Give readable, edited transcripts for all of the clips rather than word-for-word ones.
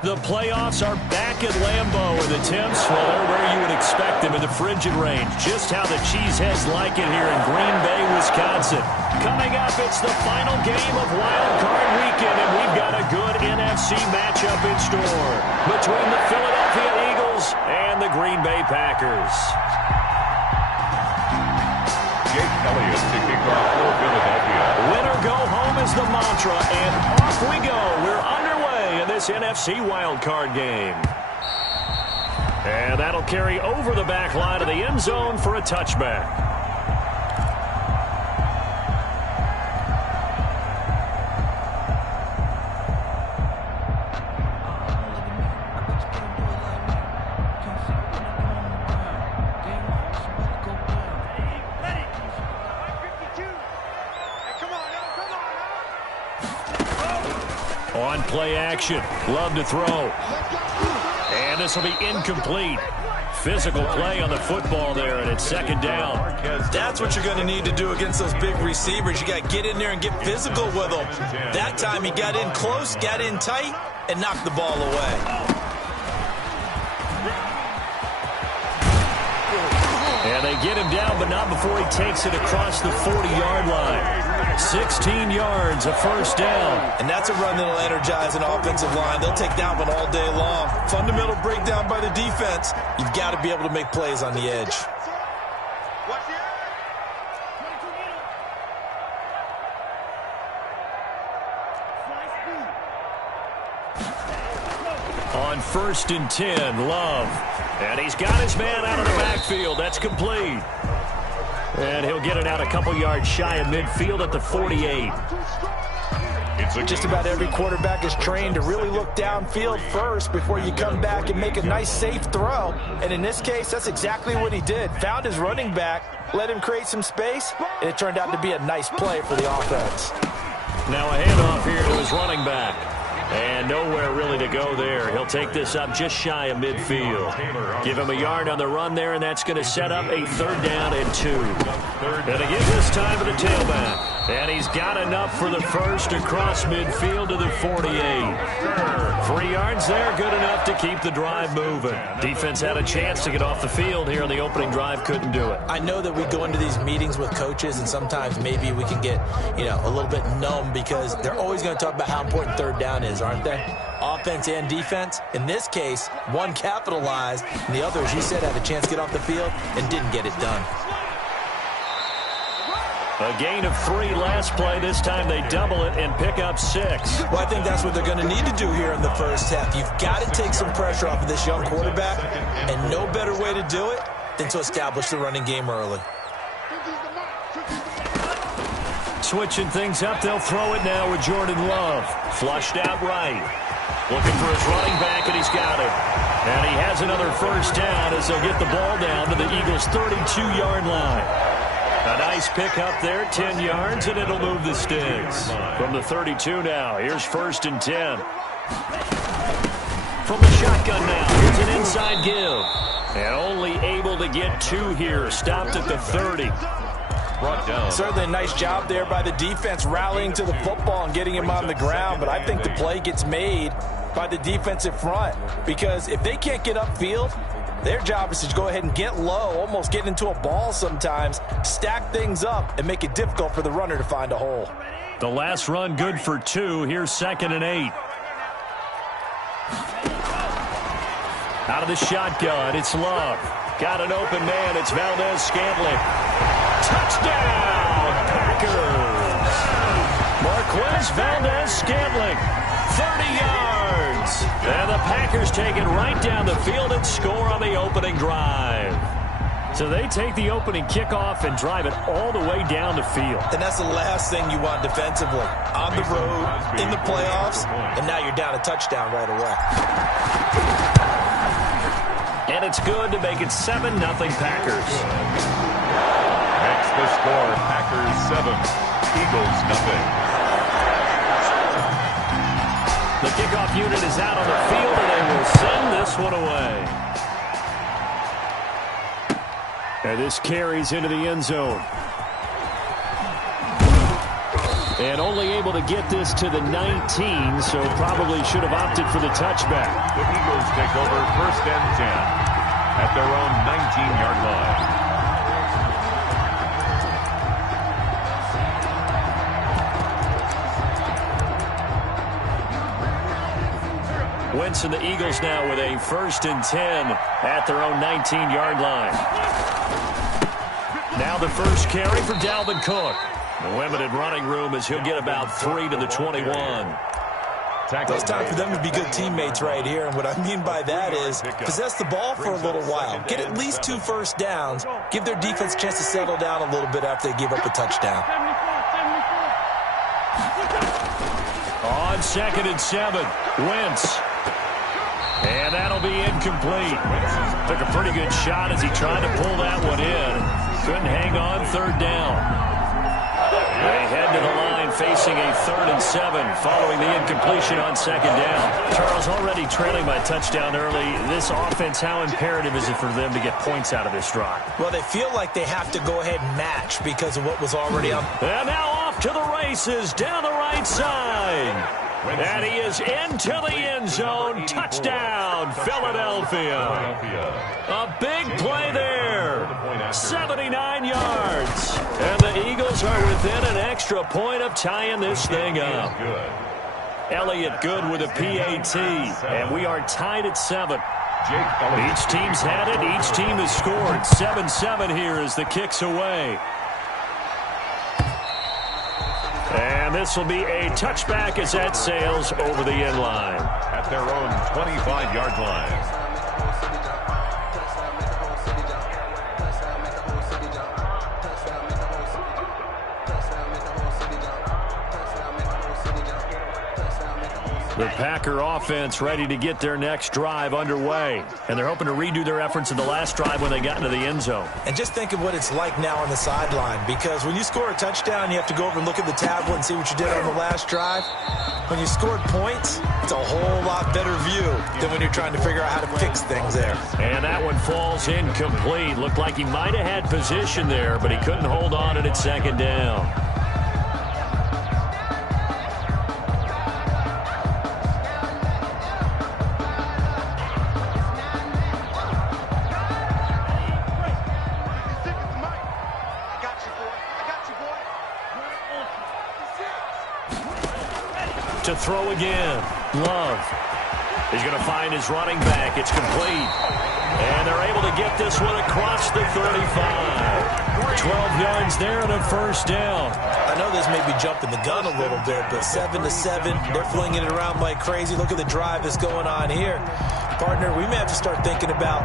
The playoffs are back at Lambeau, and the temps, well, they're where you would expect them in the frigid range. Just how the Cheeseheads like it here in Green Bay, Wisconsin. Coming up, it's the final game of Wild Card Weekend, and we've got a good NFC matchup in store between the Philadelphia Eagles and the Green Bay Packers. Jake Elliott to kick off for Philadelphia. Win or go home is the mantra, and off we go. We're underway in this NFC wildcard game. And that'll carry over the back line of the end zone for a touchback. On play action, Love to throw. And this will be incomplete. Physical play on the football there, and it's second down. That's what you're going to need to do against those big receivers. You got to get in there and get physical with them. That time he got in close, got in tight, and knocked the ball away. And they get him down, but not before he takes it across the 40-yard line. 16 yards, a first down. And that's a run that'll energize an offensive line. They'll take that one all day long. Fundamental breakdown by the defense. You've got to be able to make plays on the edge. On 1st and 10, Love. And he's got his man out of the backfield. That's complete. And he'll get it out a couple yards shy of midfield at the 48. Just about every quarterback is trained to really look downfield first before you come back and make a nice, safe throw. And in this case, that's exactly what he did. Found his running back, let him create some space, and it turned out to be a nice play for the offense. Now a handoff here to his running back. And nowhere really to go there. He'll take this up just shy of midfield. Give him a yard on the run there, and that's going to set up a 3rd down and 2. And again this time to the tailback. And he's got enough for the first across midfield to the 48. 3 yards there, good enough to keep the drive moving. Defense had a chance to get off the field here on the opening drive, couldn't do it. I know that we go into these meetings with coaches, and sometimes maybe we can get, a little bit numb because they're always going to talk about how important 3rd down is, aren't they? Offense and defense. In this case, one capitalized, and the other, as you said, had a chance to get off the field and didn't get it done. A gain of 3 last play. This time they double it and pick up 6. Well, I think that's what they're going to need to do here in the first half. You've got to take some pressure off of this young quarterback, and no better way to do it than to establish the running game early. Switching things up, they'll throw it now with Jordan Love. Flushed out right. Looking for his running back, and he's got it. And he has another first down as they'll get the ball down to the Eagles' 32-yard line. A nice pick up there, 10 yards, and it'll move the sticks. From the 32 now, here's 1st and 10. From the shotgun now, here's an inside give. And only able to get 2 here, stopped at the 30. Brought down. Certainly a nice job there by the defense rallying to the football and getting him on the ground, but I think the play gets made by the defensive front because if they can't get upfield, their job is to go ahead and get low, almost get into a ball sometimes, stack things up, and make it difficult for the runner to find a hole. The last run good for 2. Here's 2nd and 8. Out of the shotgun, it's Love. Got an open man, it's Valdez-Scantling. Touchdown, Packers! Marquez Valdez-Scantling, 30 yards. And the Packers take it right down the field and score on the opening drive. So they take the opening kickoff and drive it all the way down the field. And that's the last thing you want defensively. On the road, in the playoffs, and now you're down a touchdown right away. And it's good to make it 7-0 Packers. Next the score, Packers 7, Eagles 0. The kickoff unit is out on the field, and they will send this one away. And this carries into the end zone. And only able to get this to the 19, so probably should have opted for the touchback. The Eagles take over 1st and 10 at their own 19-yard line. Wentz and the Eagles now with a 1st and 10 at their own 19-yard line. Now the first carry for Dalvin Cook. The limited running room as he'll get about 3 to the 21. It's time for them to be good teammates right here, and what I mean by that is possess the ball for a little while. Get at least 2 first downs. Give their defense a chance to settle down a little bit after they give up a touchdown. On 2nd and 7, Wentz. And that'll be incomplete. Took a pretty good shot as he tried to pull that one in. Couldn't hang on 3rd down. They head to the line facing a 3rd and 7 following the incompletion on 2nd down. Charles, already trailing by touchdown early. This offense, how imperative is it for them to get points out of this drive? Well, they feel like they have to go ahead and match because of what was already on. And now off to the races down the right side. And he is into the end zone. Touchdown, Philadelphia. A big play there. 79 yards. And the Eagles are within an extra point of tying this thing up. Elliott good with a PAT. And we are tied at 7. Each team's had it. Each team has scored. 7-7 here as the kick's away. And this will be a touchback as that sails over the end line. At their own 25-yard line. The Packer offense ready to get their next drive underway. And they're hoping to redo their efforts in the last drive when they got into the end zone. And just think of what it's like now on the sideline, because when you score a touchdown, you have to go over and look at the tablet and see what you did on the last drive. When you scored points, it's a whole lot better view than when you're trying to figure out how to fix things there. And that one falls incomplete. Looked like he might have had position there, but he couldn't hold on at 2nd down. To throw again. Love. He's going to find his running back. It's complete. And they're able to get this one across the 35. 12 yards there and a 1st down. I know this may be jumping the gun a little bit, but 7-7, they're flinging it around like crazy. Look at the drive that's going on here. Partner, we may have to start thinking about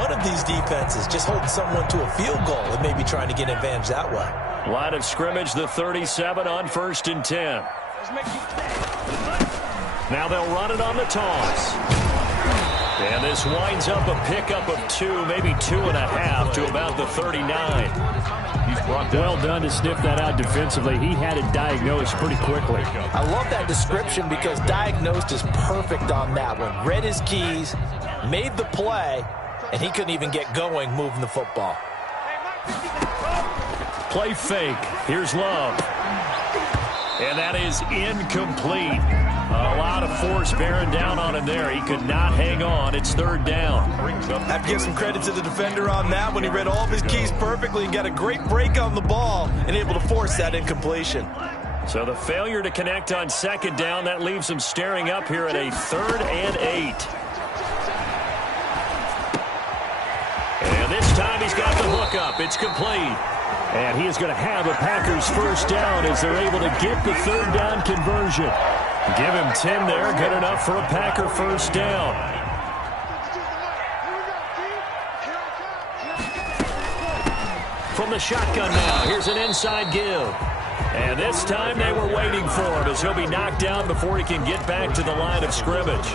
one of these defenses just holding someone to a field goal and maybe trying to get an advantage that way. Line of scrimmage, the 37 on 1st and 10. Now they'll run it on the toss. And this winds up a pickup of 2, maybe 2.5 to about the 39. He's brought down. Well done to sniff that out defensively. He had it diagnosed pretty quickly. I love that description because diagnosed is perfect on that one. Read his keys, made the play, and he couldn't even get going moving the football. Play fake. Here's Love. And that is incomplete. A lot of force bearing down on him there. He could not hang on. It's 3rd down. I have to give some credit to the defender on that when he read all of his keys perfectly and got a great break on the ball and able to force that incompletion. So the failure to connect on 2nd down, that leaves him staring up here at a 3rd and 8. And this time he's got the hook up. It's complete. And he is going to have a Packers 1st down as they're able to get the 3rd down conversion. Give him 10 there, good enough for a Packer 1st down. From the shotgun now, here's an inside give. And this time they were waiting for him as he'll be knocked down before he can get back to the line of scrimmage.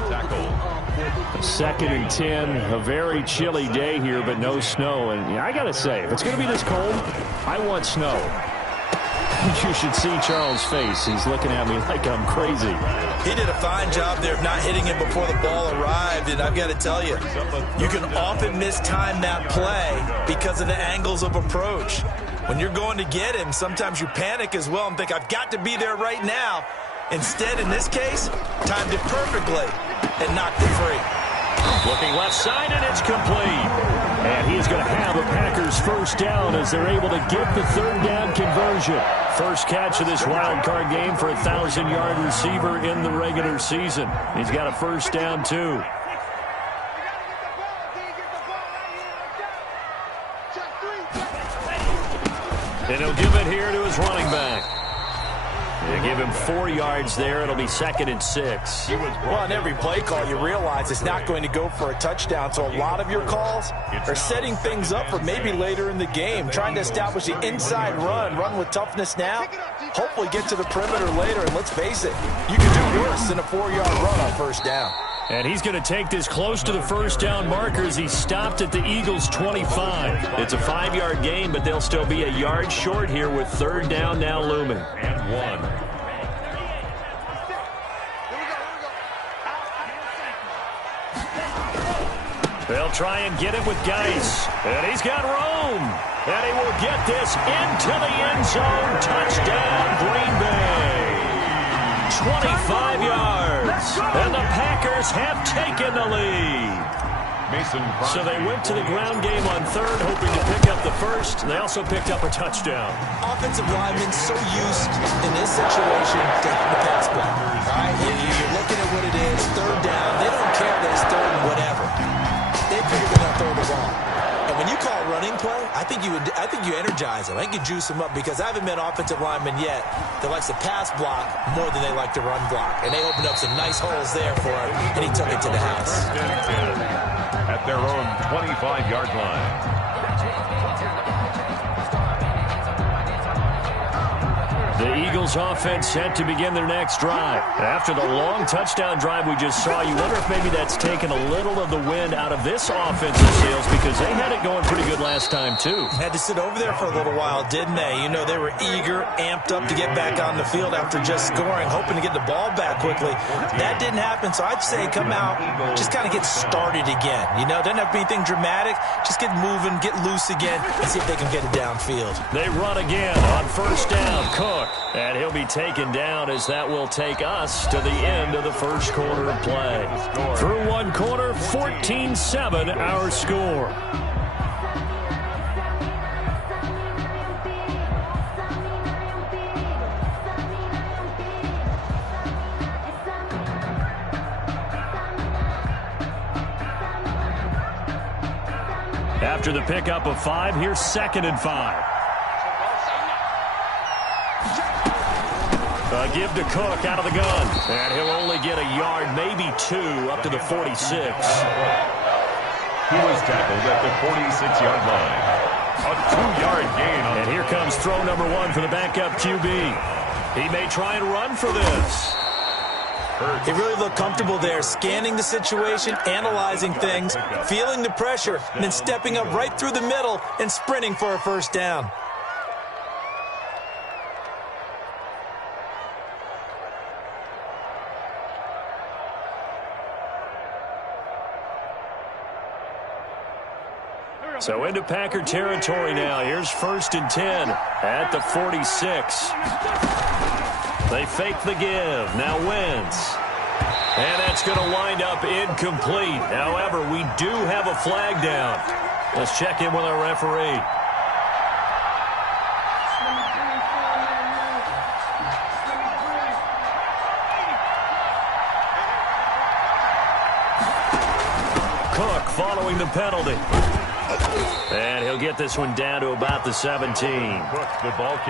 2nd and 10, a very chilly day here, but no snow. And I got to say, if it's going to be this cold, I want snow. You should see Charles' face. He's looking at me like I'm crazy. He did a fine job there of not hitting him before the ball arrived, and I've got to tell you, you can often mistime that play because of the angles of approach. When you're going to get him, sometimes you panic as well and think, I've got to be there right now. Instead, in this case, timed it perfectly and knocked it free. Looking left side, and it's complete. And he is going to have a Packers first down as they're able to get the third down conversion. First catch of this wild card game for a 1,000-yard receiver in the regular season. He's got a first down, too. And he'll give it here to his running back. They give him 4 yards there. It'll be 2nd and 6. Well, on every play call, you realize it's not going to go for a touchdown. So a lot of your calls are setting things up for maybe later in the game, trying to establish the inside run with toughness now, hopefully get to the perimeter later. And let's face it, you can do worse than a 4-yard run on first down. And he's going to take this close to the first down marker as he stopped at the Eagles' 25. It's a 5-yard gain, but they'll still be a yard short here with third down now looming. And 1. They'll try and get him with Geis. And he's got room. And he will get this into the end zone. Touchdown, Green Bay. 25 yards. And the Packers have taken the lead. So they went to the ground game on third, hoping to pick up the first. They also picked up a touchdown. Offensive linemen so used in this situation to the pass block. All right, you're looking at what it is, third down. They don't care that it's third and whatever. They figure they're going to throw the ball. And when you call running play, I think you energize them. I think you juice them up because I haven't met offensive linemen yet that likes to pass block more than they like to run block. And they opened up some nice holes there for him, and he took it to the house. At their own 25-yard line. The Eagles offense set to begin their next drive. After the long touchdown drive we just saw, you wonder if maybe that's taken a little of the wind out of this offensive sails because they had it going pretty good last time, too. Had to sit over there for a little while, didn't they? You know, they were eager, amped up to get back on the field after just scoring, hoping to get the ball back quickly. That didn't happen, so I'd say come out, just kind of get started again. You know, doesn't have to be anything dramatic. Just get moving, get loose again, and see if they can get it downfield. They run again on first down. Cook. And he'll be taken down as that will take us to the end of the first quarter of play. Through one quarter, 14-7 our score. After the pickup of 5, here's 2nd and 5. Give to Cook out of the gun. And he'll only get a yard, maybe 2, up to the 46. He was tackled at the 46-yard line. A 2-yard gain. And here comes throw number 1 for the backup QB. He may try and run for this. He really looked comfortable there, scanning the situation, analyzing things, feeling the pressure, and then stepping up right through the middle and sprinting for a first down. So into Packer territory now. Here's 1st and 10 at the 46. They fake the give. Now Wentz. And that's going to wind up incomplete. However, we do have a flag down. Let's check in with our referee. Cook following the penalty. And he'll get this one down to about the 17.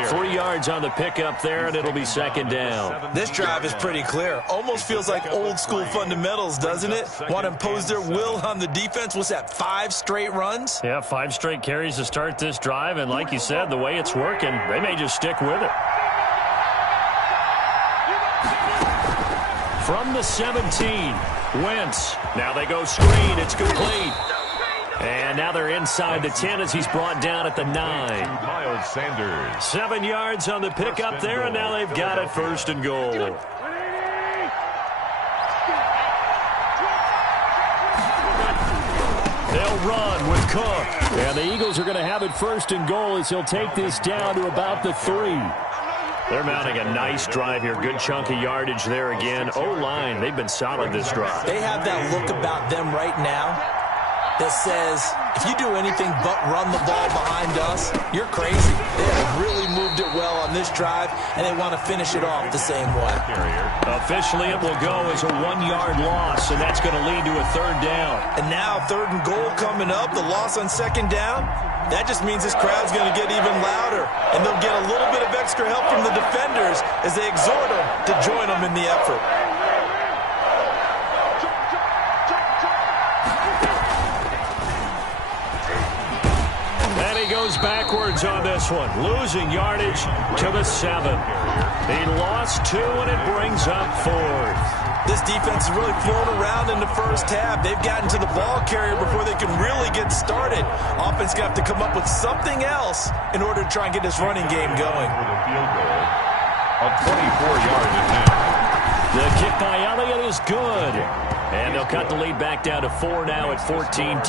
3 yards on the pickup there, and it'll be 2nd down. This drive is pretty clear. Almost feels like old school fundamentals, doesn't it? Want to impose their will on the defense. What's that, 5 straight runs? Yeah, 5 straight carries to start this drive, and like you said, the way it's working, they may just stick with it. From the 17, Wentz. Now they go screen. It's complete. And now they're inside the 10 as he's brought down at the 9. Miles Sanders. 7 yards on the pickup there, and now they've got it 1st and goal. They'll run with Cook. And the Eagles are going to have it first and goal as he'll take this down to about the 3. They're mounting a nice drive here. Good chunk of yardage there again. O-line, they've been solid this drive. They have that look about them right now that says, if you do anything but run the ball behind us, you're crazy. They have really moved it well on this drive, and they want to finish it off the same way. Officially, it will go as a 1-yard loss, and that's going to lead to a 3rd down. And now 3rd and goal coming up, the loss on 2nd down. That just means this crowd's going to get even louder, and they'll get a little bit of extra help from the defenders as they exhort them to join them in the effort. Goes backwards on this one, losing yardage to the 7. He lost 2, and it brings up 4th. This defense has really flown around in the first half. They've gotten to the ball carrier before they can really get started. Offense going to have to come up with something else in order to try and get this running game going. For the field goal of 24 yards and now. The kick by Elliott is good. And they'll cut the lead back down to 4 now at 14-10.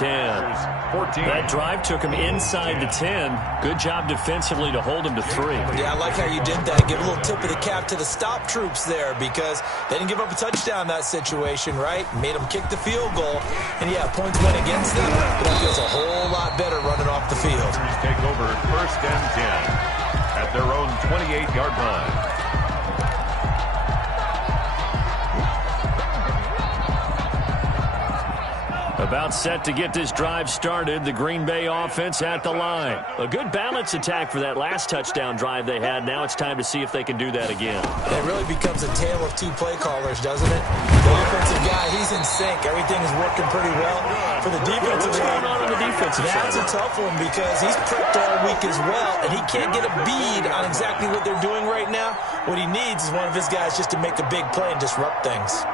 That drive took him inside the 10. Good job defensively to hold him to 3. Yeah, I like how you did that. Give a little tip of the cap to the stop troops there because they didn't give up a touchdown in that situation, right? Made them kick the field goal. And, yeah, points went against them, but that feels a whole lot better running off the field. Take over 1st and 10 at their own 28-yard line. About set to get this drive started. The Green Bay offense at the line. A good balance attack for that last touchdown drive they had. Now it's time to see if they can do that again. It really becomes a tale of 2 play callers, doesn't it? The offensive guy, he's in sync. Everything is working pretty well. For the defensive guy, on the defensive that's side? A tough one because he's prepped all week as well, and he can't get a bead on exactly what they're doing right now. What he needs is one of his guys just to make a big play and disrupt things.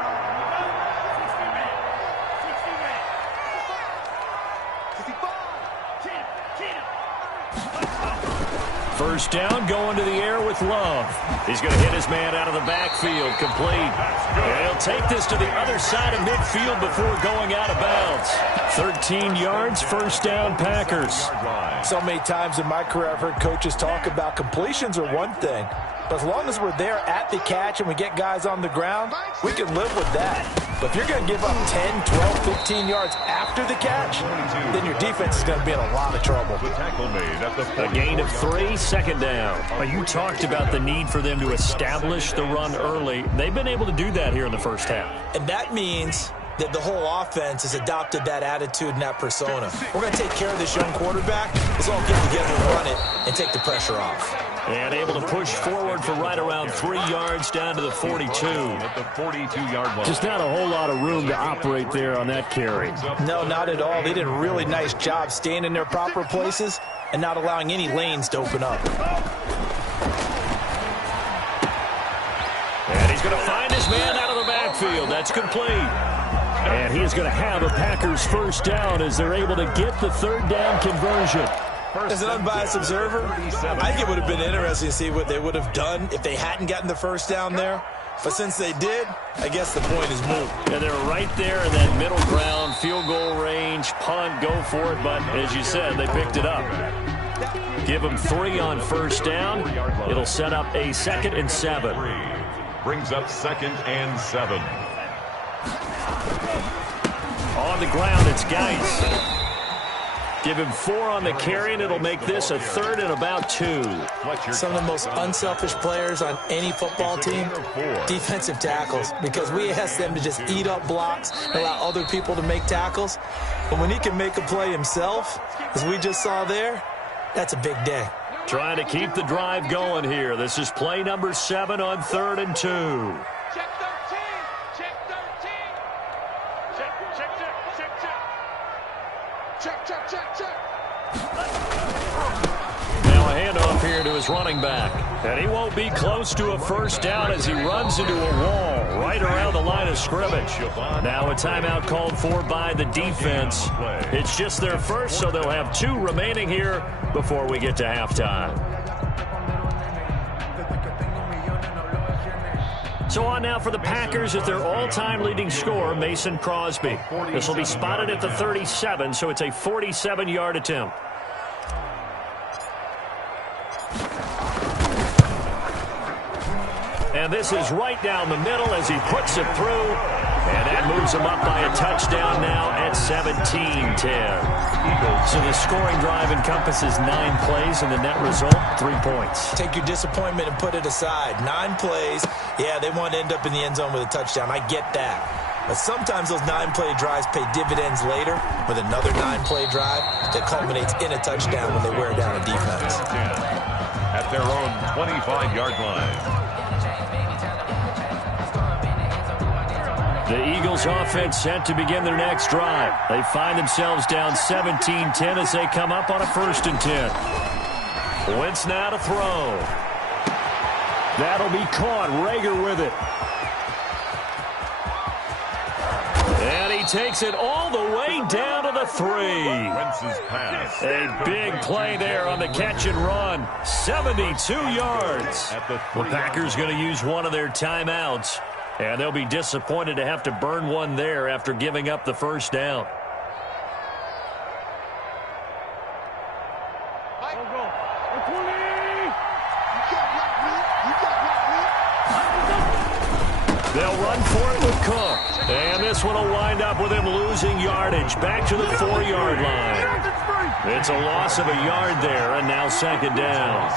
First down, going to the air with Love. He's going to hit his man out of the backfield, complete. And he'll take this to the other side of midfield before going out of bounds. 13 yards, first down, Packers. So many times in my career I've heard coaches talk about completions are one thing, but as long as we're there at the catch and we get guys on the ground, we can live with that. But if you're going to give up 10, 12, 15 yards after the catch, then your defense is going to be in a lot of trouble. A gain of 3, second down. You talked about the need for them to establish the run early. They've been able to do that here in the first half. And that means that the whole offense has adopted that attitude and that persona. We're going to take care of this young quarterback. Let's all get together and run it and take the pressure off. And able to push forward for right around 3 yards down to the 42. At the 42-yard line. Just not a whole lot of room to operate there on that carry. No, not at all. They did a really nice job staying in their proper places and not allowing any lanes to open up. And he's going to find his man out of the backfield. That's complete. And he is going to have a Packers first down as they're able to get the 3rd down conversion. As an unbiased observer, I think it would have been interesting to see what they would have done if they hadn't gotten the first down there. But since they did, I guess the point is moot. And they're right there in that middle ground, field goal range, punt, go for it. But as you said, they picked it up. Give them 3 on first down. It'll set up a 2nd and 7. Brings up 2nd and 7. On the ground, it's Geis. Give him 4 on the carry, and it'll make this a 3rd and about 2. Some of the most unselfish players on any football team, defensive tackles, because we ask them to just eat up blocks and allow other people to make tackles. But when he can make a play himself, as we just saw there, that's a big day. Trying to keep the drive going here. This is play number 7 on 3rd and 2. Check 13. Check 13. Check. Now a handoff here to his running back. And he won't be close to a first down as he runs into a wall right around the line of scrimmage. Now a timeout called for by the defense. It's just their first, so they'll have 2 remaining here before we get to halftime. So on now for the Packers at their all-time leading scorer, Mason Crosby. This will be spotted at the 37, so it's a 47-yard attempt. And this is right down the middle as he puts it through. And that moves him up by a touchdown now at 17-10. So the scoring drive encompasses 9 plays, and the net result, 3 points. Take your disappointment and put it aside. 9 plays, yeah, they want to end up in the end zone with a touchdown. I get that. But sometimes those 9-play drives pay dividends later with another 9-play drive that culminates in a touchdown when they wear down a defense. At their own 25-yard line. The Eagles offense set to begin their next drive. They find themselves down 17-10 as they come up on a 1st and 10. Wentz now to throw. That'll be caught. Rager with it. And he takes it all the way down to the 3. Wentz's pass. A big play there on the catch and run. 72 yards. The Packers going to use one of their timeouts. And they'll be disappointed to have to burn one there after giving up the first down. They'll run for it with Cook. And this one will wind up with him losing yardage back to the 4-yard line. It's a loss of a yard there, and now 2nd down.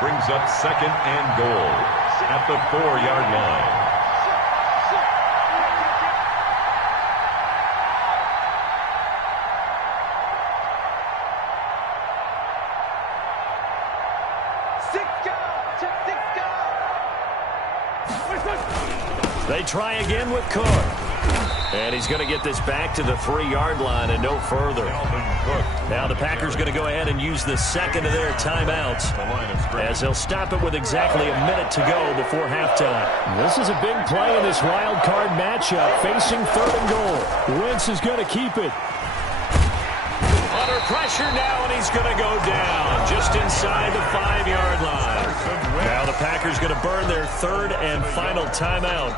Brings up 2nd and goal at the 4-yard line. They try again with Cook. And he's going to get this back to the 3-yard line and no further. Now the Packers going to go ahead and use the 2nd of their timeouts as they'll stop it with exactly a minute to go before halftime. This is a big play in this wild card matchup facing 3rd and goal. Wentz is going to keep it. Under pressure now, and he's going to go down just inside the 5-yard line. Now the Packers going to burn their 3rd and final timeout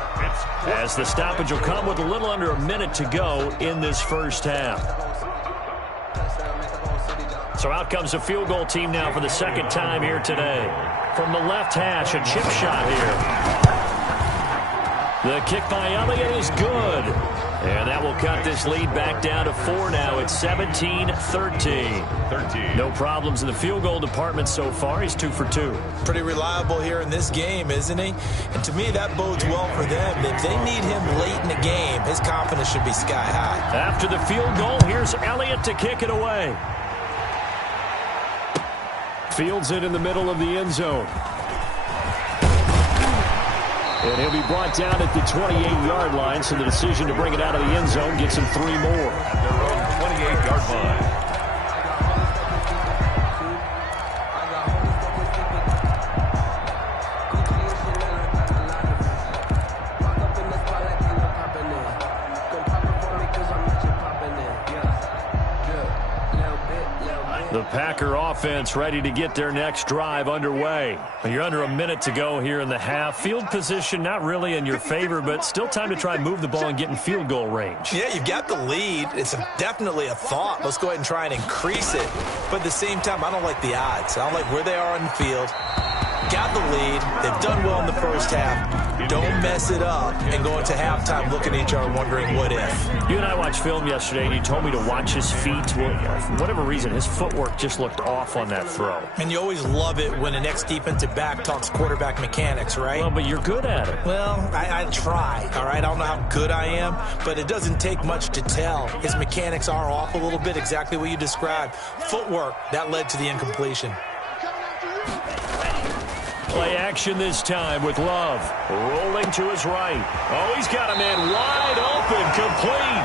as the stoppage will come with a little under a minute to go in this first half. So out comes the field goal team now for the 2nd time here today. From the left hash, a chip shot here. The kick by Elliott is good. And that will cut this lead back down to 4 now. It's 17-13. No problems in the field goal department so far. He's 2 for 2. Pretty reliable here in this game, isn't he? And to me, that bodes well for them. If they need him late in the game, his confidence should be sky high. After the field goal, here's Elliott to kick it away. Fields it in the middle of the end zone. And he'll be brought down at the 28-yard line, so the decision to bring it out of the end zone gets him 3 more. At their own 28-yard line. The Packer offense ready to get their next drive underway. You're under a minute to go here in the half. Field position not really in your favor, but still time to try and move the ball and get in field goal range. Yeah, you've got the lead. It's definitely a thought. Let's go ahead and try and increase it. But at the same time, I don't like the odds. I don't like where they are on the field. Got the lead. They've done well in the first half. Don't mess it up and go into halftime looking at each other wondering what if. You and I watched film yesterday, and you told me to watch his feet. For whatever reason, his footwork just looked off on that throw. And you always love it when an ex-defensive back talks quarterback mechanics, right? Well, but you're good at it. Well, I try, all right? I don't know how good I am, but it doesn't take much to tell. His mechanics are off a little bit, exactly what you described. Footwork, that led to the incompletion. Play action this time with Love. Rolling to his right. Oh, he's got a man wide open, complete.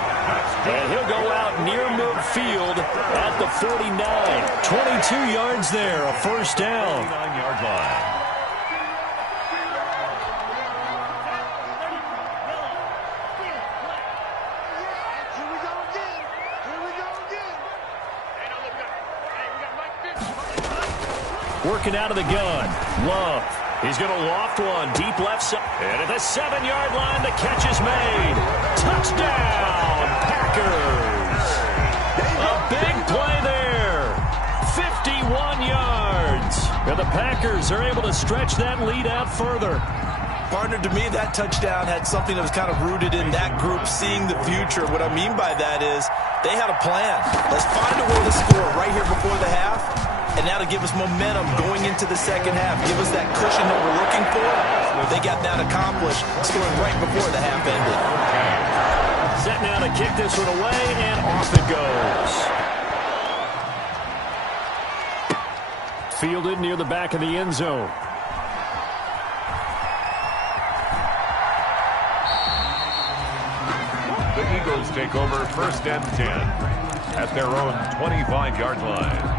And he'll go out near midfield at the 49. 22 yards there, a first down. 49-yard line. Working out of the gun. Love He's going to loft one deep left side. And at the 7-yard line, the catch is made. Touchdown, Packers. A big play there. 51 yards. And the Packers are able to stretch that lead out further. Partner, to me, that touchdown had something that was kind of rooted in that group seeing the future. What I mean by that is they had a plan. Let's find a way to score right here before the half, and now to give us momentum going into the second half. Give us that cushion that we're looking for. They got that accomplished, scoring right before the half ended. Set now to kick this one away, and off it goes. Fielded near the back of the end zone. The Eagles take over 1st and 10 at their own 25-yard line.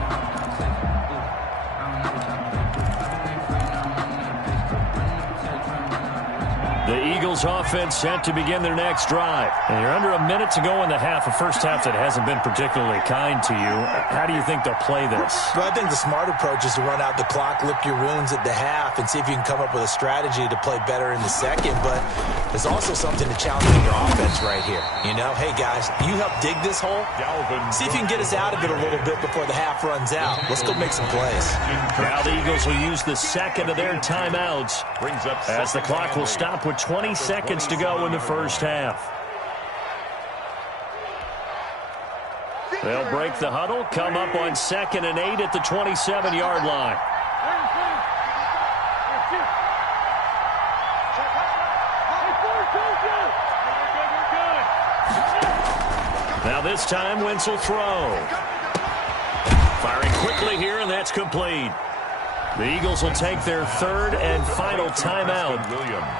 The Eagles offense set to begin their next drive. And you're under a minute to go in the half, a first half that hasn't been particularly kind to you. How do you think they'll play this? Well, I think the smart approach is to run out the clock, lick your wounds at the half, and see if you can come up with a strategy to play better in the second. But there's also something to challenge your offense right here. You know, hey, guys, you help dig this hole. See if you can get us out of it a little bit before the half runs out. Let's go make some plays. Now the Eagles will use the second of their timeouts as the clock will stop with 20 seconds to go in the first half. They'll break the huddle, come up on 2nd and 8 at the 27-yard line. Now this time, Wentz will throw. Firing quickly here, and that's complete. The Eagles will take their 3rd and final timeout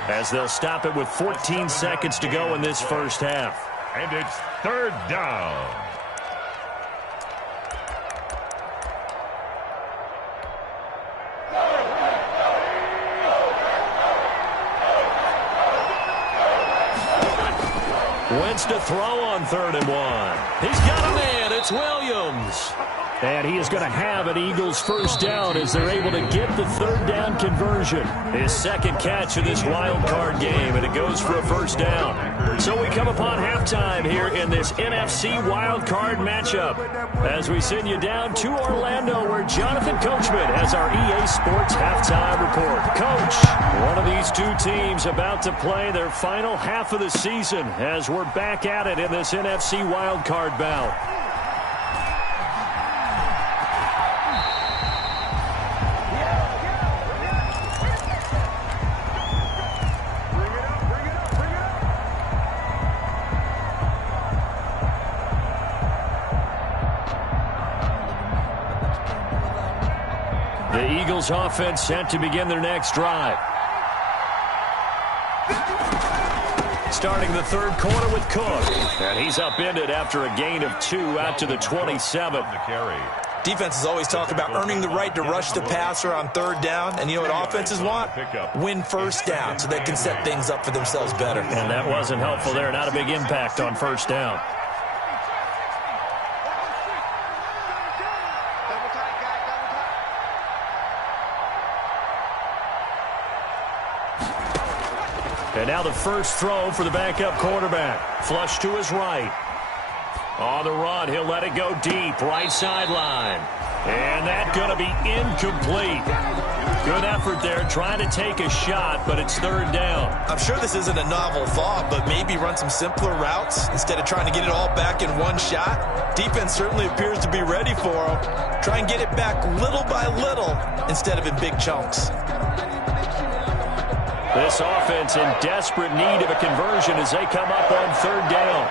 as they'll stop it with 14 seconds to go in this first half. And it's 3rd down. Wentz to throw on 3rd and 1. He's got a man. It's Williams. And he is going to have an Eagles first down as they're able to get the 3rd down conversion. His 2nd catch of this wild card game, and it goes for a first down. So we come upon halftime here in this NFC wild card matchup as we send you down to Orlando where Jonathan Coachman has our EA Sports halftime report. Coach, one of these two teams about to play their final half of the season as we're back at it in this NFC wild card bout. The Eagles offense set to begin their next drive. Starting the 3rd quarter with Cook. And he's upended after a gain of 2 out to the 27. Defense is always talking about earning the right to rush the passer on 3rd down. And you know what offenses want? Win first down so they can set things up for themselves better. And that wasn't helpful there. Not a big impact on first down. And now the first throw for the backup quarterback. Flush to his right. On the run, he'll let it go deep, right sideline. And that's going to be incomplete. Good effort there, trying to take a shot, but it's 3rd down. I'm sure this isn't a novel thought, but maybe run some simpler routes instead of trying to get it all back in one shot. Defense certainly appears to be ready for him. Try and get it back little by little instead of in big chunks. This offense in desperate need of a conversion as they come up on 3rd down.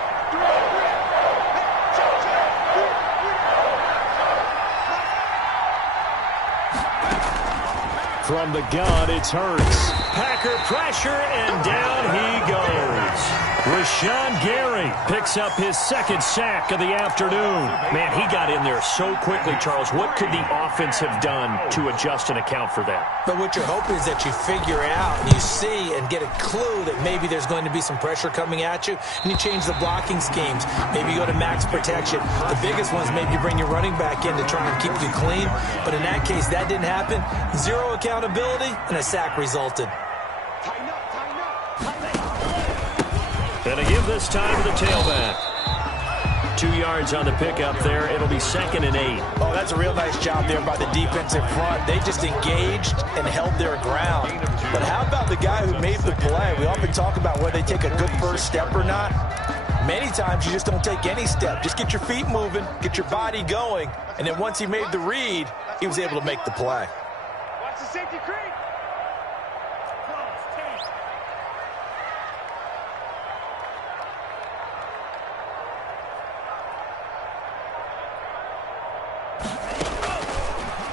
From the gun, it's Hurts. Packer pressure, and down he goes. Rashawn Gary picks up his second sack of the afternoon. Man, he got in there so quickly, Charles. What could the offense have done to adjust and account for that? But what you're hoping is that you figure out and you see and get a clue that maybe there's going to be some pressure coming at you, and you change the blocking schemes. Maybe you go to max protection. The biggest one is maybe you bring your running back in to try and keep you clean. But in that case, that didn't happen. Zero accountability, and a sack resulted. And a give this time to the tailback. 2 yards on the pickup there. It'll be 2nd and 8. Oh, that's a real nice job there by the defensive front. They just engaged and held their ground. But how about the guy who made the play? We often talk about whether they take a good first step or not. Many times you just don't take any step. Just get your feet moving, get your body going, and then once he made the read, he was able to make the play. Watch the safety creep.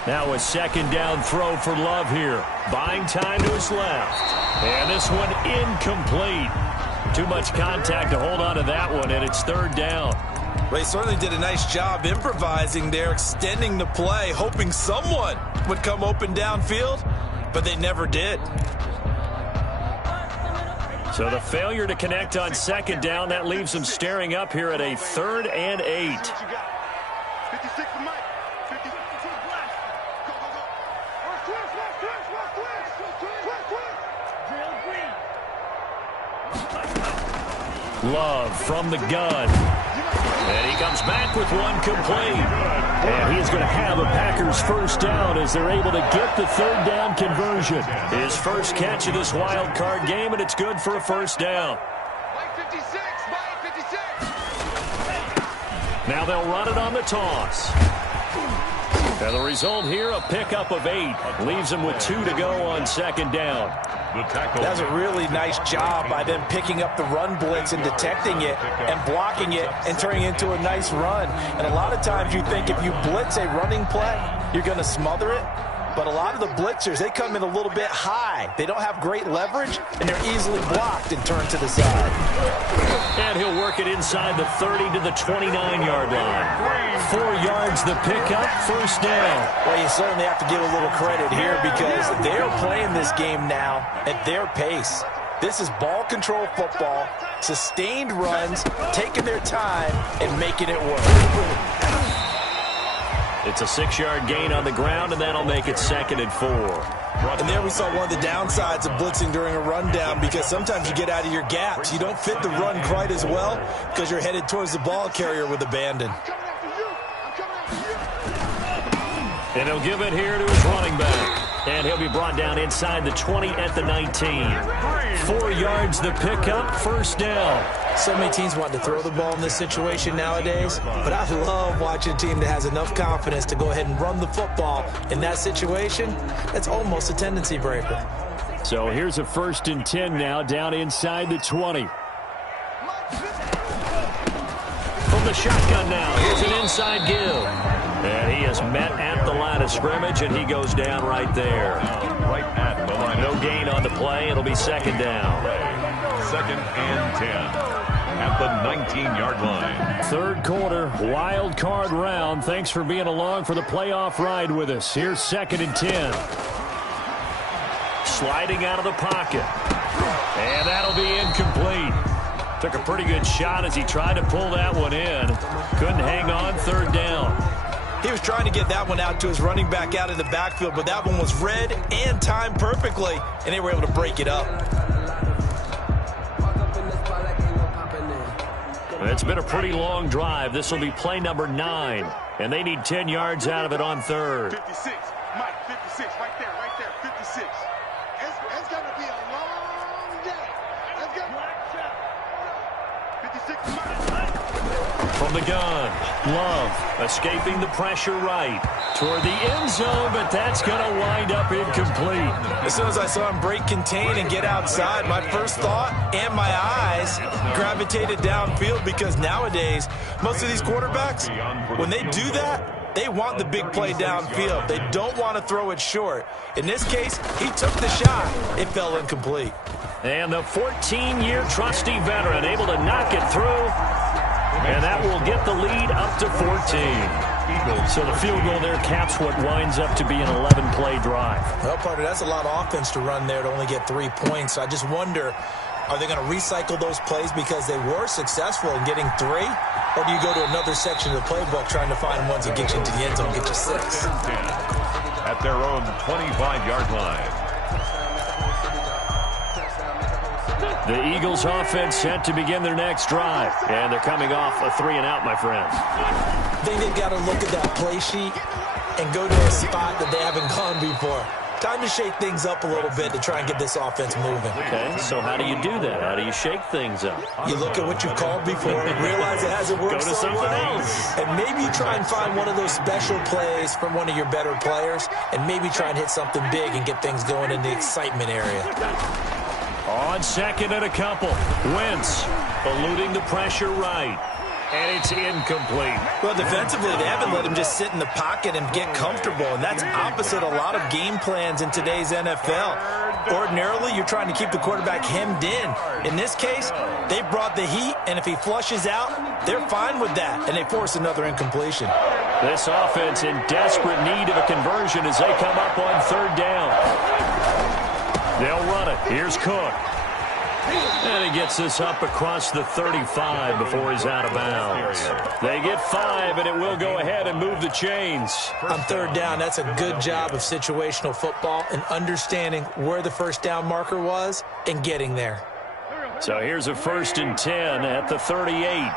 Now a second down throw for Love here. Buying time to his left. And this one incomplete. Too much contact to hold on to that one, and it's 3rd down. They certainly did a nice job improvising there, extending the play, hoping someone would come open downfield, but they never did. So the failure to connect on 2nd down, that leaves them staring up here at a 3rd and 8. 56 for Mike. 56 to the blast. Go, go, go. Drill green. Love from the gun. And he comes back with one complete. And he's going to have a Packers first down as they're able to get the 3rd down conversion. His first catch of this wild card game, and it's good for a first down. Mike 56. Mike 56. Now they'll run it on the toss. And the result here, a pickup of 8. Leaves them with 2 to go on 2nd down. That's a really nice job by them picking up the run blitz and detecting it and blocking it and turning it into a nice run. And a lot of times you think if you blitz a running play, you're going to smother it. But a lot of the blitzers, they come in a little bit high. They don't have great leverage, and they're easily blocked and turned to the side. And he'll work it inside the 30 to the 29-yard line. 4 yards the pickup, first down. Well, you certainly have to give a little credit here because they're playing this game now at their pace. This is ball control football, sustained runs, taking their time, and making it work. It's a 6-yard gain on the ground, and that'll make it 2nd and 4. And there we saw one of the downsides of blitzing during a rundown because sometimes you get out of your gaps. You don't fit the run quite as well because you're headed towards the ball carrier with abandon. And he'll give it here to his running back. And he'll be brought down inside the 20 at the 19. 4 yards the pickup, first down. So many teams want to throw the ball in this situation nowadays, but I love watching a team that has enough confidence to go ahead and run the football. In that situation, that's almost a tendency breaker. So here's a 1st and 10 now, down inside the 20. From the shotgun now, here's an inside give. And he is met at the line of scrimmage, and he goes down right there. Right at the line. No gain on the play. It'll be 2nd down. 2nd and 10 at the 19-yard line. 3rd quarter, wild card round. Thanks for being along for the playoff ride with us. Here's 2nd and 10. Sliding out of the pocket. And that'll be incomplete. Took a pretty good shot as he tried to pull that one in. Couldn't hang on, 3rd down. He was trying to get that one out to his running back out in the backfield, but that one was read and timed perfectly, and they were able to break it up. It's been a pretty long drive. This will be play number 9, and they need 10 yards out of it on 3rd. 56. Mike 56. Right there. 56. It's going to be a long day. Let's go. 56 Mike. From the gun, Love escaping the pressure right toward the end zone, but that's going to wind up incomplete. As soon as I saw him break contain and get outside, my first thought and my eyes gravitated downfield because nowadays, most of these quarterbacks, when they do that, They want the big play downfield. They don't want to throw it short. In this case, he took the shot. It fell incomplete. And the 14-year trusty veteran able to knock it through. And that will get the lead up to 14. So the field goal there caps what winds up to be an 11-play drive. Well, partner, that's a lot of offense to run there to only get 3 points. So I just wonder, are they going to recycle those plays because they were successful in getting 3? Or do you go to another section of the playbook trying to find ones that get you into the end zone, get you 6? At their own 25-yard line. The Eagles offense set to begin their next drive. And they're coming off a 3-and-out, my friends. I think they've got to look at that play sheet and go to a spot that they haven't gone before. Time to shake things up a little bit to try and get this offense moving. Okay, so how do you do that? How do you shake things up? You look at what you called before and realize it hasn't worked Go to so something well. else. And maybe you try and find one of those special plays from one of your better players and maybe try and hit something big and get things going in the excitement area. On second and a couple. Wentz eluding the pressure right. And it's incomplete. Well, defensively, they haven't let him just sit in the pocket and get comfortable, and that's opposite a lot of game plans in today's NFL. Ordinarily, you're trying to keep the quarterback hemmed in. In this case, they brought the heat, and if he flushes out, they're fine with that, and they force another incompletion. This offense in desperate need of a conversion as they come up on third down. They'll run it. Here's Cook. And he gets this up across the 35 before he's out of bounds. They get 5, and it will go ahead and move the chains. On third down, that's a good job of situational football and understanding where the first down marker was and getting there. So here's a 1st and 10 at the 38.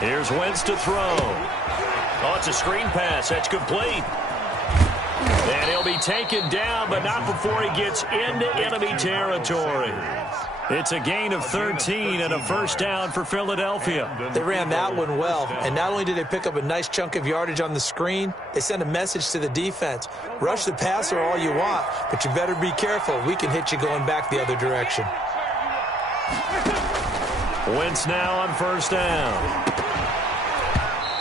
Here's Wentz to throw. Oh, it's a screen pass. That's complete. And he'll be taken down, but not before he gets into enemy territory. It's a gain of 13 and a first down for Philadelphia. They ran that one well, and not only did they pick up a nice chunk of yardage on the screen, they sent a message to the defense. Rush the passer all you want, but you better be careful. We can hit you going back the other direction. Wentz now on first down.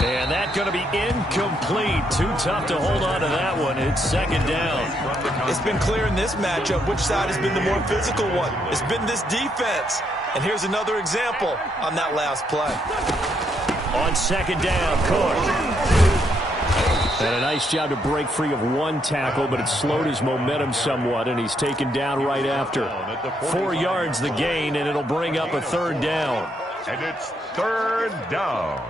And that's going to be incomplete. Too tough to hold on to that one. It's second down. It's been clear in this matchup which side has been the more physical one. It's been this defense. And here's another example on that last play. On second down, Cook. And a nice job to break free of one tackle, but it slowed his momentum somewhat, and he's taken down right after. 4 yards the gain, and it'll bring up a third down. And it's third down.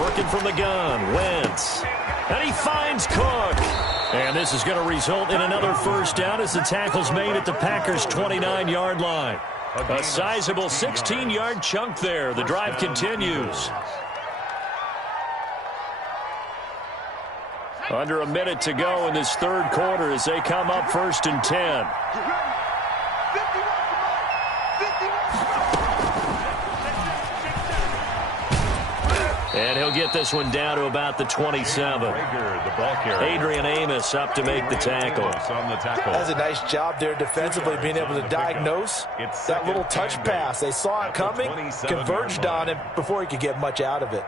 Working from the gun, Wentz. And he finds Cook. And this is going to result in another first down as the tackle's made at the Packers' 29-yard line. A sizable 16-yard chunk there. The drive continues. Under a minute to go in this third quarter as they come up 1st and 10. And he'll get this one down to about the 27. Adrian Amos up to make the tackle. That's a nice job there defensively, being able to diagnose that little touch pass. They saw it coming, converged on it before he could get much out of it.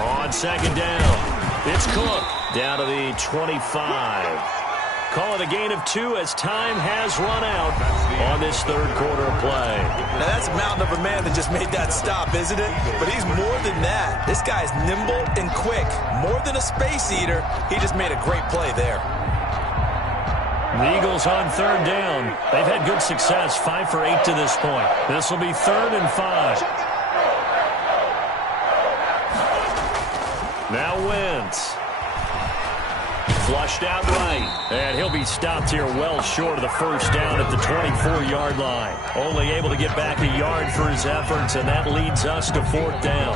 On second down, it's Cook down to the 25. Call it a gain of 2 as time has run out on this third quarter of play. Now that's a mountain of a man that just made that stop, isn't it? But he's more than that. This guy's nimble and quick. More than a space eater, he just made a great play there. The Eagles on third down. They've had good success, 5 for 8 to this point. This will be 3rd and 5. Now Wentz. Flushed out right. And he'll be stopped here well short of the first down at the 24-yard line. Only able to get back a yard for his efforts, and that leads us to 4th down.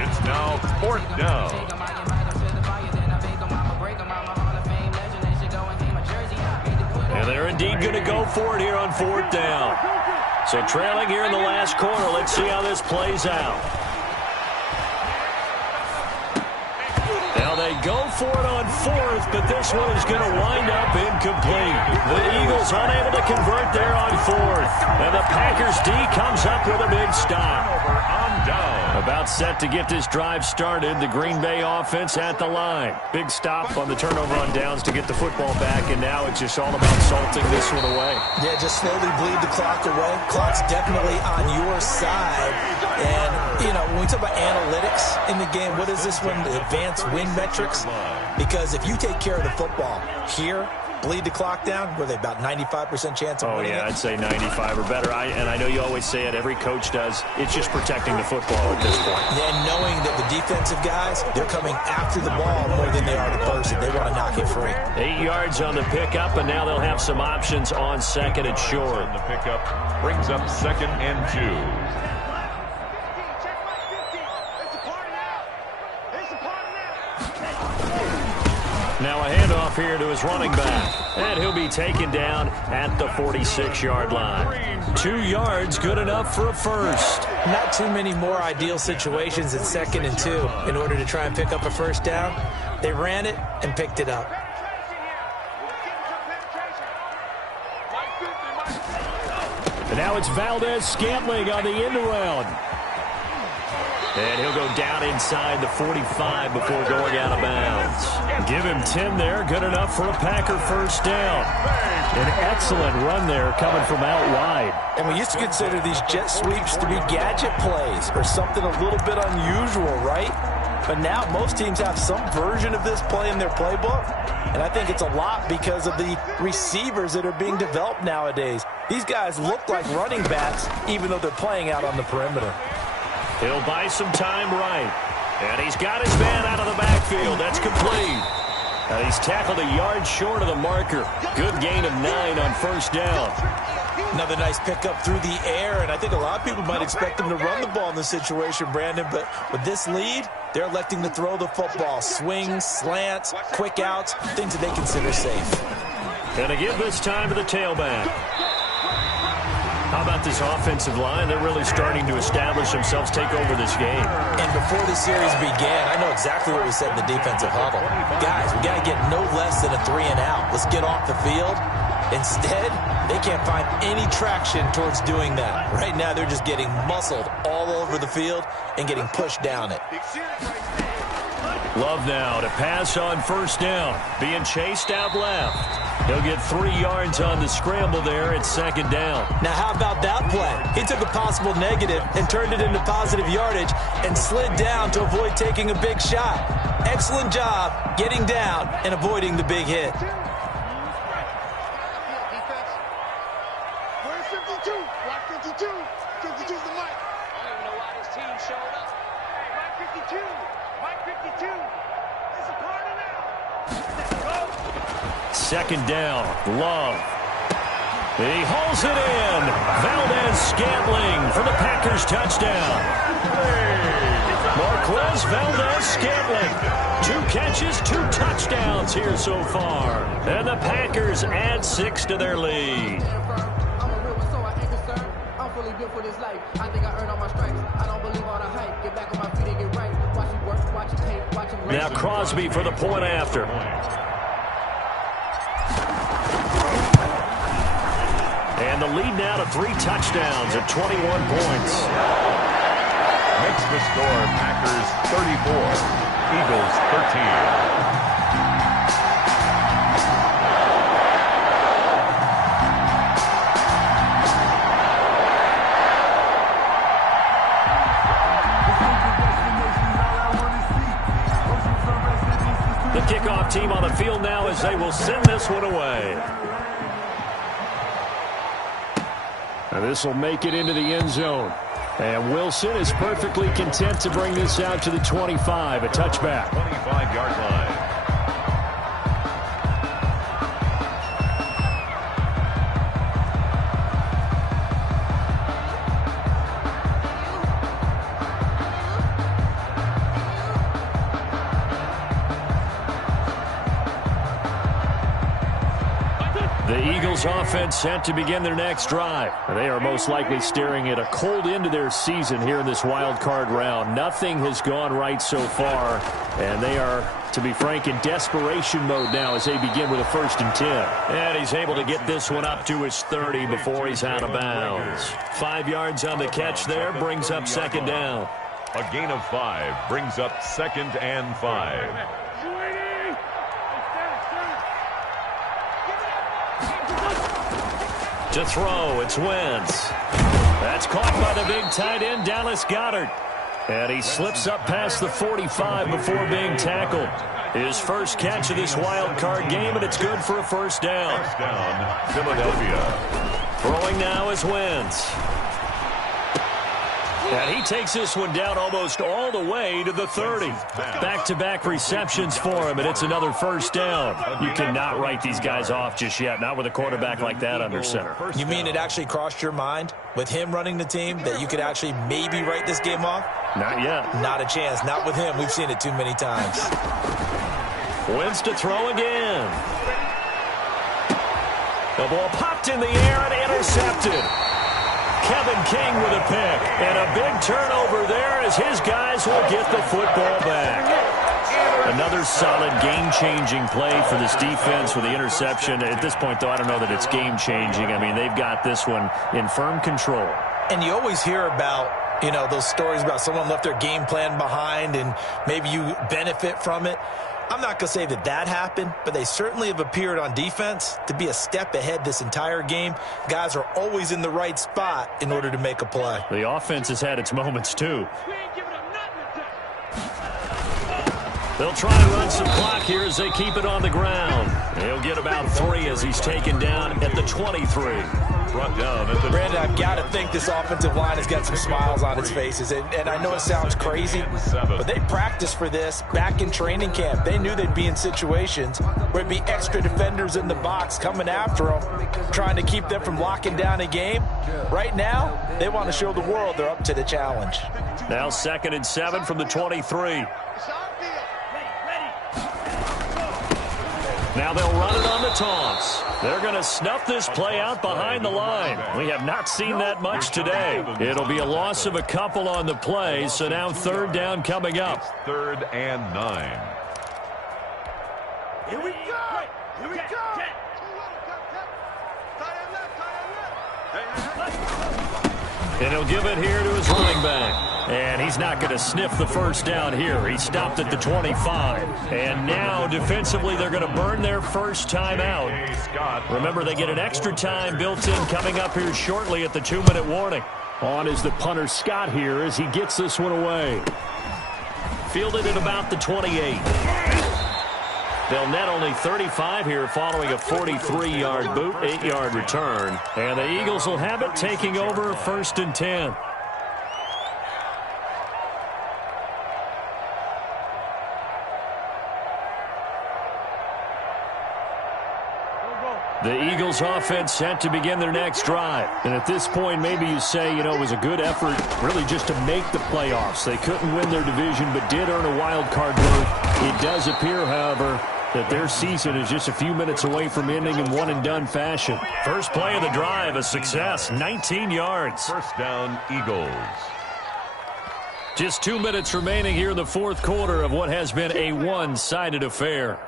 It's now 4th down. And they're indeed going to go for it here on 4th down. So trailing here in the last quarter. Let's see how this plays out. Now they go for it on 4th, but this one is going to wind up incomplete. The Eagles unable to convert there on 4th. And the Packers D comes up with a big stop. About set to get this drive started. The Green Bay offense at the line. Big stop on the turnover on downs to get the football back, and now it's just all about salting this one away. Yeah, just slowly bleed the clock away. Clock's definitely on your side. And, you know, when we talk about analytics in the game, what is this one? The advanced win metrics? Because if you take care of the football here, bleed the clock down, were they about 95% chance of winning it? I'd say 95 or better. And I know you always say it, every coach does. It's just protecting the football at this point. And knowing that the defensive guys, they're coming after the ball more than they are the person. They want to knock it free. 8 yards on the pickup, and now they'll have some options on 2nd and short. The pickup brings up 2nd and 2. Now a handoff here to his running back. And he'll be taken down at the 46-yard line. 2 yards, good enough for a first. Not too many more ideal situations in 2nd and 2 in order to try and pick up a first down. They ran it and picked it up. And now it's Valdez-Scantling on the end around. And he'll go down inside the 45 before going out of bounds. Give him 10 there. Good enough for a Packer first down. An excellent run there coming from out wide. And we used to consider these jet sweeps to be gadget plays or something a little bit unusual, right? But now most teams have some version of this play in their playbook. And I think it's a lot because of the receivers that are being developed nowadays. These guys look like running backs even though they're playing out on the perimeter. He'll buy some time right. And he's got his man out of the backfield. That's complete. And he's tackled a yard short of the marker. Good gain of 9 on first down. Another nice pickup through the air, and I think a lot of people might expect them to run the ball in this situation, Brandon, but with this lead, they're electing to throw the football. Swings, slants, quick outs, things that they consider safe. And to give this time to the tailback. How about this offensive line? They're really starting to establish themselves, take over this game. And before the series began, I know exactly what we said in the defensive huddle. Guys, we got to get no less than a 3 and out. Let's get off the field. Instead, they can't find any traction towards doing that. Right now, they're just getting muscled all over the field and getting pushed down it. Love now to pass on first down. Being chased out left. He'll get 3 yards on the scramble there at second down. Now, how about that play? He took a possible negative and turned it into positive yardage and slid down to avoid taking a big shot. Excellent job getting down and avoiding the big hit. Where's 52? Watch 52. 52's the mic. I don't even know why this team showed up. Hey, Mike 52. Mike 52. It's a party now. Go. Second down, Love. He hauls it in. Valdez-Scantling for the Packers touchdown. Marquez Valdez-Scantling. 2 catches, 2 touchdowns here so far. And the Packers add 6 to their lead. Now Crosby for the point after. And the lead now to 3 touchdowns at 21 points. Makes the score Packers 34, Eagles 13. The kickoff team on the field now as they will send this one away. And this will make it into the end zone. And Wilson is perfectly content to bring this out to the 25, a touchback. 25-yard line. The Eagles offense set to begin their next drive. They are most likely staring at a cold end to their season here in this wild card round. Nothing has gone right so far, and they are, to be frank, in desperation mode now as they begin with a 1st and 10. And he's able to get this one up to his 30 before he's out of bounds. 5 yards on the catch there, brings up 2nd down. A gain of 5 brings up 2nd and 5. To throw, it's Wentz. That's caught by the big tight end, Dallas Goedert. And he slips up past the 45 before being tackled. His first catch of this wild card game, and it's good for a 1st down. 1st down, Philadelphia. Throwing now is Wentz. And he takes this one down almost all the way to the 30. Back-to-back receptions for him, and it's another 1st down. You cannot write these guys off just yet, not with a quarterback like that under center. You mean it actually crossed your mind with him running the team that you could actually maybe write this game off? Not yet. Not a chance. Not with him. We've seen it too many times. Wentz to throw again. The ball popped in the air and intercepted. Kevin King with a pick, and a big turnover there as his guys will get the football back. Another solid game-changing play for this defense with the interception. At this point, though, I don't know that it's game-changing. I mean, they've got this one in firm control. And you always hear about, you know, those stories about someone left their game plan behind and maybe you benefit from it. I'm not going to say that that happened, but they certainly have appeared on defense to be a step ahead this entire game. Guys are always in the right spot in order to make a play. The offense has had its moments, too. They'll try and run some clock here as they keep it on the ground. He'll get about 3 as he's taken down at the 23. Brought down at the Brandon, I've got to think this offensive line has got some smiles on its faces. And I know it sounds crazy, but they practiced for this back in training camp. They knew they'd be in situations where it'd be extra defenders in the box coming after them, trying to keep them from locking down a game. Right now, they want to show the world they're up to the challenge. Now 2nd and 7 from the 23. Now they'll run it on the toss. They're going to snuff this play out behind the line. We have not seen that much today. It'll be a loss of a couple on the play, so now 3rd down coming up. 3rd and 9. Here we go! Here we go! And he'll give it here to his running back. And he's not going to sniff the 1st down here. He stopped at the 25. And now, defensively, they're going to burn their first time out. Remember, they get an extra time built in coming up here shortly at the 2-minute warning. On is the punter Scott here as he gets this one away. Fielded at about the 28. They'll net only 35 here following a 43-yard boot, 8-yard return. And the Eagles will have it taking over 1st and 10. The Eagles offense set to begin their next drive. And at this point, maybe you say, you know, it was a good effort really just to make the playoffs. They couldn't win their division but did earn a wild card berth. It does appear, however, that their season is just a few minutes away from ending in one-and-done fashion. First play of the drive, a success, 19 yards. 1st down, Eagles. Just 2 minutes remaining here in the 4th quarter of what has been a one-sided affair.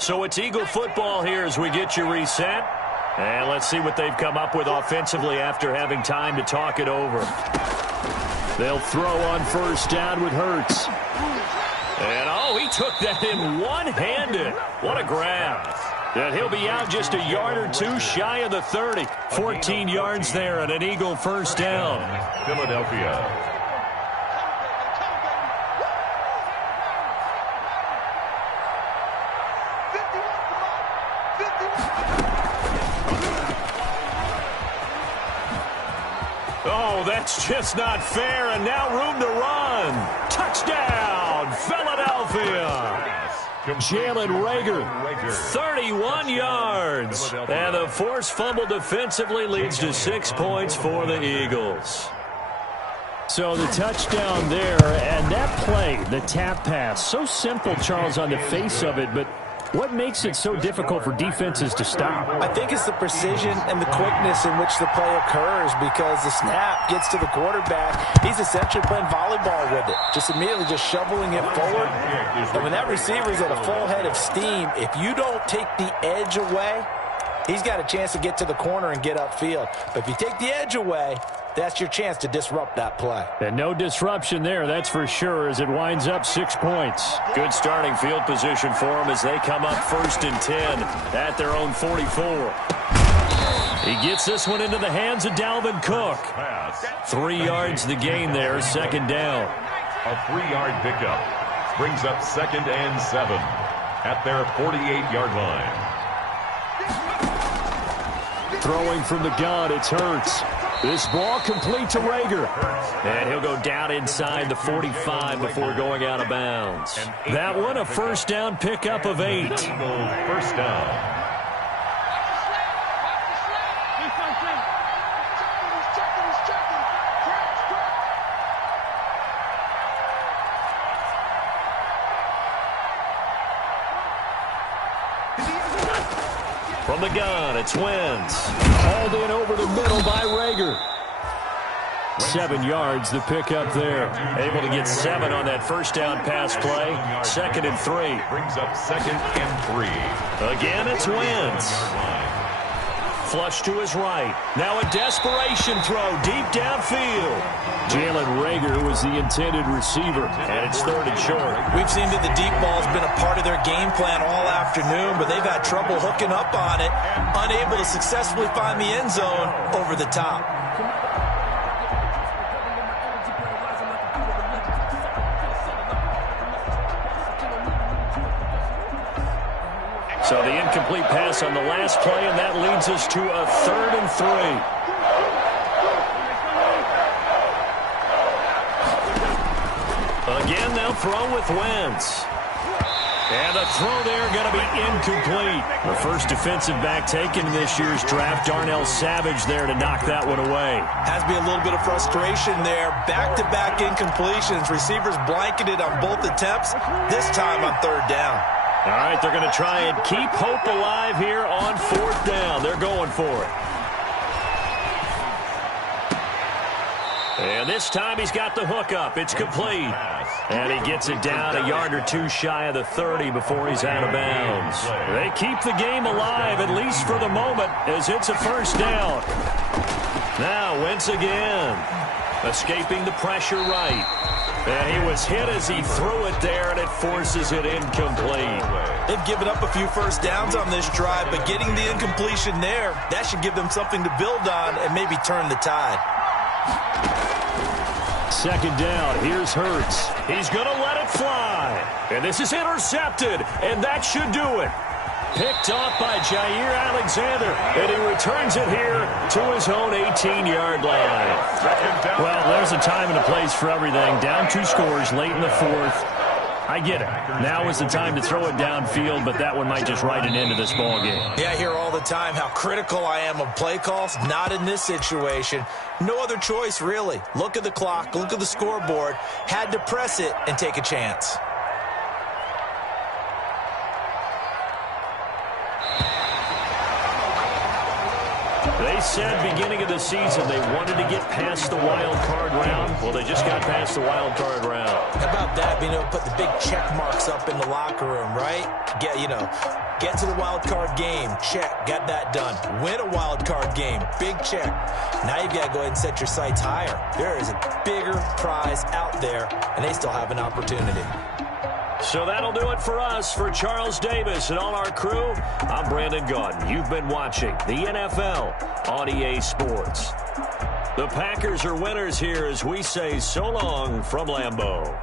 So it's Eagle football here as we get you reset. And let's see what they've come up with offensively after having time to talk it over. They'll throw on 1st down with Hurts. And, oh, he took that in one-handed. What a grab. And he'll be out just a yard or 2 shy of the 30. 14 yards there and an Eagle 1st down. Philadelphia. Oh, that's just not fair, and now room to run. Touchdown, Philadelphia. Jalen Reagor, 31 yards. And the forced fumble defensively leads to 6 points for the Eagles. So the touchdown there, and that play, the tap pass, so simple, Charles, on the face of it, but what makes it so difficult for defenses to stop? I think it's the precision and the quickness in which the play occurs, because the snap gets to the quarterback. He's essentially playing volleyball with it, just immediately just shoveling it forward. And when that receiver's at a full head of steam, if you don't take the edge away, he's got a chance to get to the corner and get upfield. But if you take the edge away, that's your chance to disrupt that play. And no disruption there, that's for sure, as it winds up 6 points. Good starting field position for them as they come up 1st and 10 at their own 44. He gets this one into the hands of Dalvin Cook. 3 yards the gain there, 2nd down. A 3-yard pickup brings up 2nd and 7 at their 48-yard line. Throwing from the gun, it's Hurts. This ball complete to Rager. And he'll go down inside the 45 before going out of bounds. That one, a 1st down pickup of 8. 1st down. From the gun, it's Wentz. Hauled in over the middle by Rager. 7 yards, the pickup there. Able to get 7 on that 1st down pass play. 2nd and 3. Brings up 2nd and 3. Again, it's Wentz. Flush to his right. Now a desperation throw deep downfield. Jalen Rager was the intended receiver, and it's 3rd and short. We've seen that the deep ball has been a part of their game plan all afternoon, but they've had trouble hooking up on it, unable to successfully find the end zone over the top. So the incomplete pass on the last play, and that leads us to a 3rd and 3. Again, they'll throw with Wentz. And the throw there going to be incomplete. The first defensive back taken in this year's draft, Darnell Savage there to knock that one away. Has to be a little bit of frustration there. Back-to-back incompletions. Receivers blanketed on both attempts, this time on 3rd down. All right, they're going to try and keep hope alive here on 4th down. They're going for it. And this time he's got the hook up. It's complete. And he gets it down a yard or 2 shy of the 30 before he's out of bounds. They keep the game alive, at least for the moment, as it's a 1st down. Now Wentz again. Escaping the pressure right. And he was hit as he threw it there, and it forces it incomplete. They've given up a few 1st downs on this drive, but getting the incompletion there, that should give them something to build on and maybe turn the tide. 2nd down, here's Hurts. He's going to let it fly. And this is intercepted, and that should do it. Picked off by Jair Alexander, and he returns it here to his own 18-yard line. Well, there's a time and a place for everything. Down 2 scores late in the 4th. I get it. Now is the time to throw it downfield, but that one might just write an end to this ball game. Yeah, I hear all the time how critical I am of play calls. Not in this situation. No other choice, really. Look at the clock, look at the scoreboard. Had to press it and take a chance. They said beginning of the season they wanted to get past the wild card round. Well, they just got past the wild card round. How about that? Being able to put the big check marks up in the locker room, right? Get to the wild card game. Check. Got that done. Win a wild card game. Big check. Now you've got to go ahead and set your sights higher. There is a bigger prize out there, and they still have an opportunity. So that'll do it for us. For Charles Davis and all our crew, I'm Brandon Gaudin. You've been watching the NFL on EA Sports. The Packers are winners here as we say so long from Lambeau.